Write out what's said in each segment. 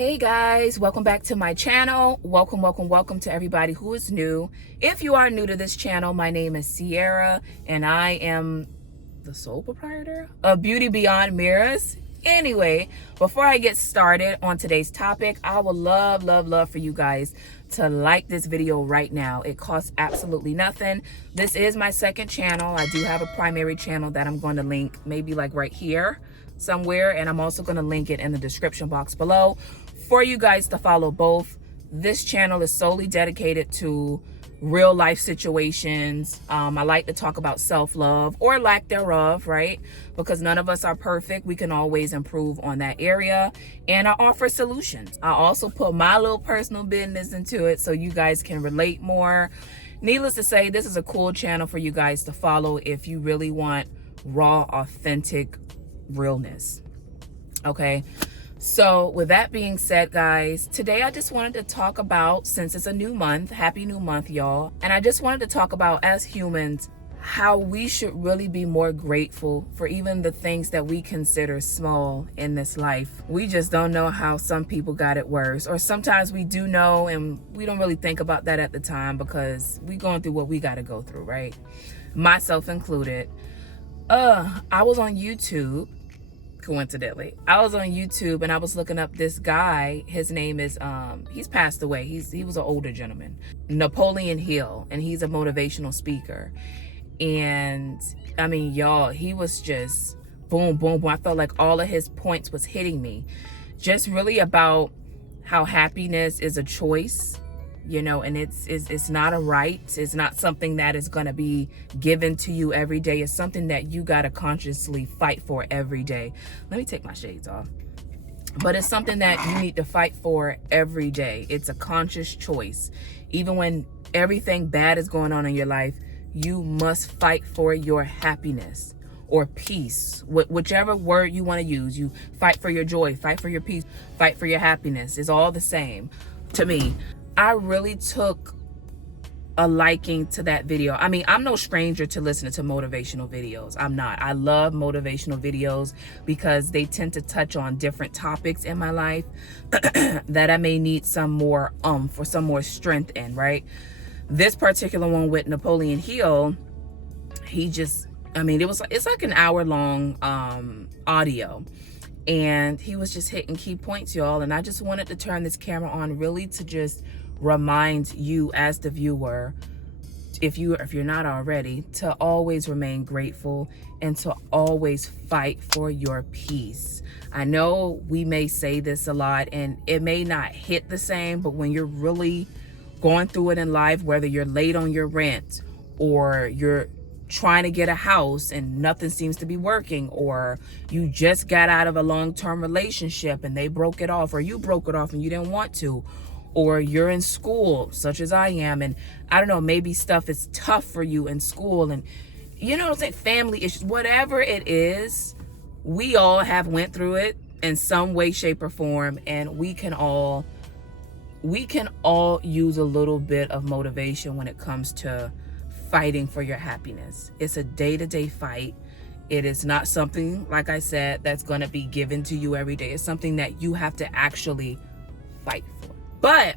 Hey guys, welcome back to my channel. Welcome to everybody who is new. If you are new to this channel, my name is Sierra and I am the sole proprietor of Beauty Beyond Mirrors. Anyway, before I get started on today's topic, I would love for you guys to like this video right now. It costs absolutely nothing. This is my second channel. I do have a primary channel that I'm going to link maybe like right here somewhere, and I'm also going to link it in the description box below for you guys to follow both. This channel is solely dedicated to real life situations. I like to talk about self-love or lack thereof, right? Because none of us are perfect. We can always improve on that area, and I offer solutions. I also put my little personal business into it so you guys can relate more. Needless to say, this is a cool channel for you guys to follow if you really want raw, authentic realness. Okay, so with that being said, guys, today I just wanted to talk about, since it's a new month, happy new month, y'all, and I just wanted to talk about, as humans, how we should really be more grateful for even the things that we consider small in this life. We just don't know how some people got it worse, or sometimes we do know and we don't really think about that at the time because we going through what we got to go through, right? Myself included. I was on YouTube. Coincidentally, I was on YouTube and I was looking up this guy. His name is he's passed away. He was an older gentleman, Napoleon Hill, and he's a motivational speaker. And I mean, y'all, he was just boom. I felt like all of his points was hitting me, just really about how happiness is a choice, you know, and it's not a right. It's not something that is going to be given to you every day. It's something that you got to consciously fight for every day. Let me take my shades off. But it's something that you need to fight for every day. It's a conscious choice. Even when everything bad is going on in your life, you must fight for your happiness or peace, whichever word you want to use. You fight for your joy, fight for your peace, fight for your happiness. It's all the same to me. I really took a liking to that video. I mean, I'm no stranger to listening to motivational videos. I'm not. I love motivational videos because they tend to touch on different topics in my life that I may need some more or some more strength in, right? This particular one with Napoleon Hill, he just, I mean, it's like an hour long audio. And he was just hitting key points, y'all. And I just wanted to turn this camera on really to just remind you as the viewer, if you're not already, to always remain grateful and to always fight for your peace. I know we may say this a lot and it may not hit the same, but when you're really going through it in life, whether you're late on your rent or you're trying to get a house and nothing seems to be working, or you just got out of a long-term relationship and they broke it off, or you broke it off and you didn't want to, or you're in school, such as I am, and I don't know, maybe stuff is tough for you in school, and you know what I'm saying, family issues, whatever it is, we all have went through it in some way, shape, or form, and we can all use a little bit of motivation when it comes to fighting for your happiness. It's a day-to-day fight. It is not something, like I said, that's going to be given to you every day. It's something that you have to actually fight for. But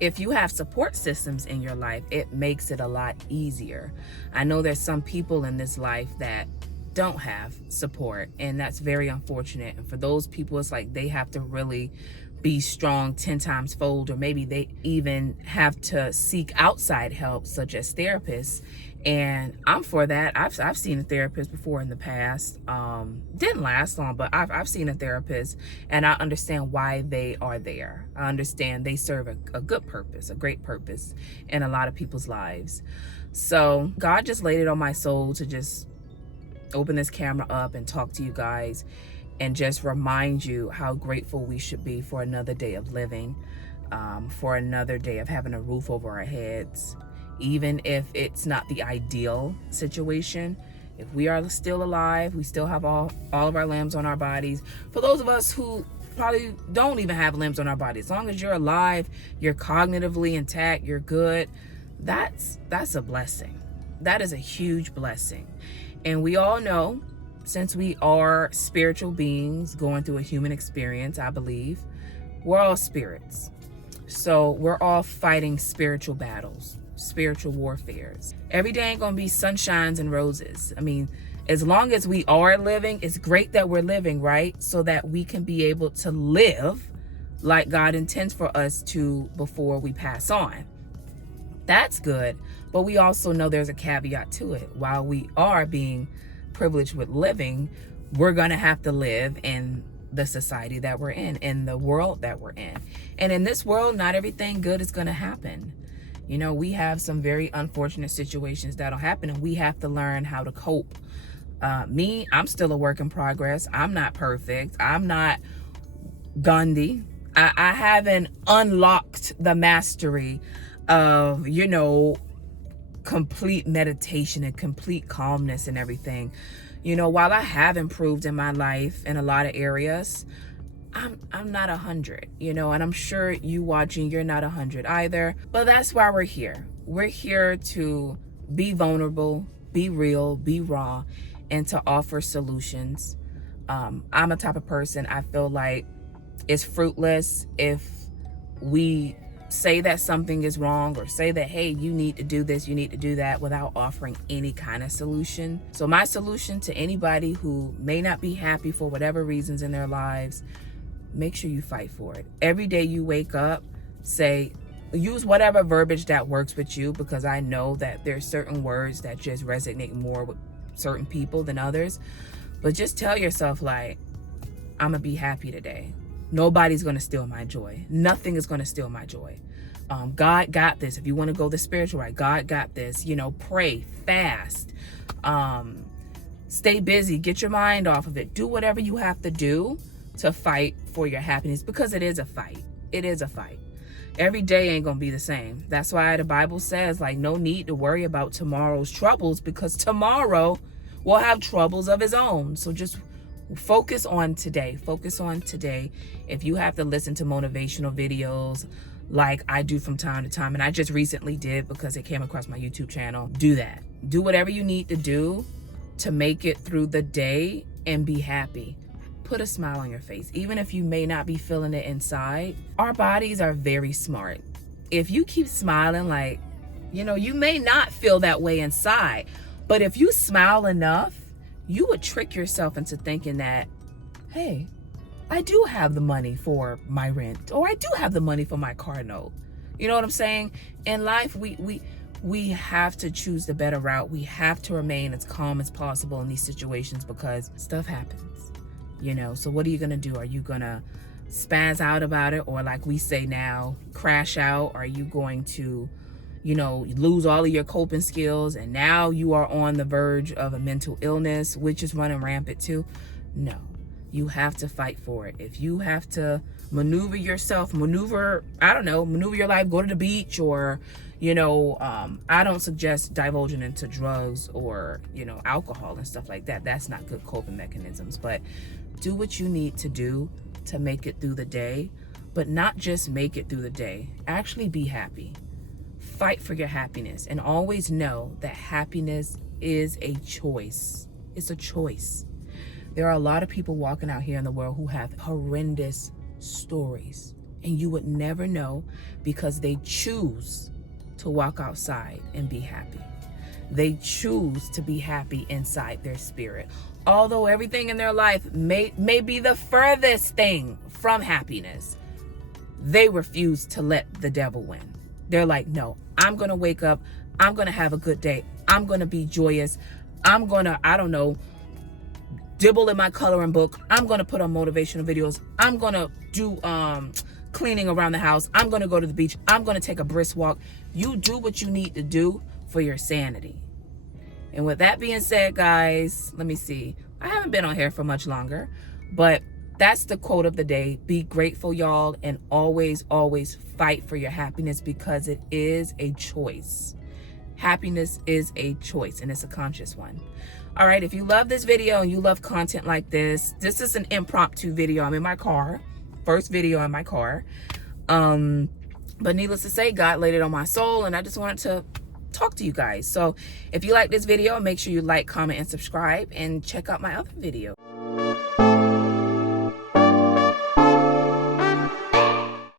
if you have support systems in your life, it makes it a lot easier. I know there's some people in this life that don't have support, and that's very unfortunate. And for those people, it's like they have to really be strong 10 times fold, or maybe they even have to seek outside help, such as therapists. And I'm for that. I've seen a therapist before in the past. Didn't last long, but I've seen a therapist, and I understand why they are there. I understand they serve a good purpose, a great purpose in a lot of people's lives. So God just laid it on my soul to just open this camera up and talk to you guys and just remind you how grateful we should be for another day of living, for another day of having a roof over our heads. Even if it's not the ideal situation, if we are still alive, we still have all of our limbs on our bodies. For those of us who probably don't even have limbs on our body, as long as you're alive, you're cognitively intact, you're good, that's a blessing. That is a huge blessing. And we all know, since we are spiritual beings going through a human experience, I believe, We're all spirits. So we're all fighting spiritual battles, spiritual warfares. Every day ain't gonna be sunshines and roses. I mean, as long as we are living, it's great that we're living, right? So that we can be able to live like God intends for us to before we pass on. That's good. But we also know there's a caveat to it. While we are being privileged with living, we're gonna have to live in the society that we're in the world that we're in. And in this world, not everything good is going to happen. You know, we have some very unfortunate situations that'll happen, and we have to learn how to cope. I'm still a work in progress. I'm not perfect. I'm not Gandhi. I haven't unlocked the mastery of, you know, complete meditation and complete calmness and everything. You know, while I have improved in my life in a lot of areas, I'm not 100, you know, and I'm sure you watching, you're not 100 either. But that's why we're here. We're here to be vulnerable, be real, be raw, and to offer solutions. I'm a type of person, I feel like it's fruitless if we say that something is wrong or say that, hey, you need to do this, you need to do that, without offering any kind of solution. So my solution to anybody who may not be happy for whatever reasons in their lives, make sure you fight for it. Every day you wake up, use whatever verbiage that works with you, because I know that there's certain words that just resonate more with certain people than others. But just tell yourself, like, I'm gonna be happy today. Nobody's going to steal my joy. Nothing is going to steal my joy. God got this. If you want to go the spiritual right, God got this. You know, pray, fast, stay busy, get your mind off of it. Do whatever you have to do to fight for your happiness, because it is a fight. It is a fight. Every day ain't going to be the same. That's why the Bible says, like, no need to worry about tomorrow's troubles, because tomorrow will have troubles of his own. So just focus on today. Focus on today. If you have to listen to motivational videos like I do from time to time, and I just recently did because it came across my YouTube channel, do that. Do whatever you need to do to make it through the day and be happy. Put a smile on your face, even if you may not be feeling it inside. Our bodies are very smart. If you keep smiling, like, you know, you may not feel that way inside, but if you smile enough, you would trick yourself into thinking that, hey, I do have the money for my rent, or I do have the money for my car note. You know what I'm saying? In life, we have to choose the better route. We have to remain as calm as possible in these situations, because stuff happens, you know. So what are you going to do? Are you going to spaz out about it, or like we say now, crash out? Are you going to, you know, lose all of your coping skills and now you are on the verge of a mental illness, which is running rampant too? No, you have to fight for it. If you have to maneuver yourself, maneuver your life, go to the beach, or, you know, I don't suggest divulging into drugs or, you know, alcohol and stuff like that. That's not good coping mechanisms. But do what you need to do to make it through the day, but not just make it through the day. Actually be happy. Fight for your happiness, and always know that happiness is a choice. It's a choice. There are a lot of people walking out here in the world who have horrendous stories, and you would never know, because they choose to walk outside and be happy. They choose to be happy inside their spirit. Although everything in their life may be the furthest thing from happiness, they refuse to let the devil win. They're like, no, I'm going to wake up. I'm going to have a good day. I'm going to be joyous. I'm going to, I don't know, dibble in my coloring book. I'm going to put on motivational videos. I'm going to do cleaning around the house. I'm going to go to the beach. I'm going to take a brisk walk. You do what you need to do for your sanity. And with that being said, guys, let me see. I haven't been on here for much longer, but that's the quote of the day. Be grateful, y'all, and always, always fight for your happiness, because it is a choice. Happiness is a choice, and it's a conscious one. All right, if you love this video and you love content like this is an impromptu video. I'm in my car. First video in my car. But needless to say, God laid it on my soul, and I just wanted to talk to you guys. So if you like this video, make sure you like, comment, and subscribe, and check out my other video.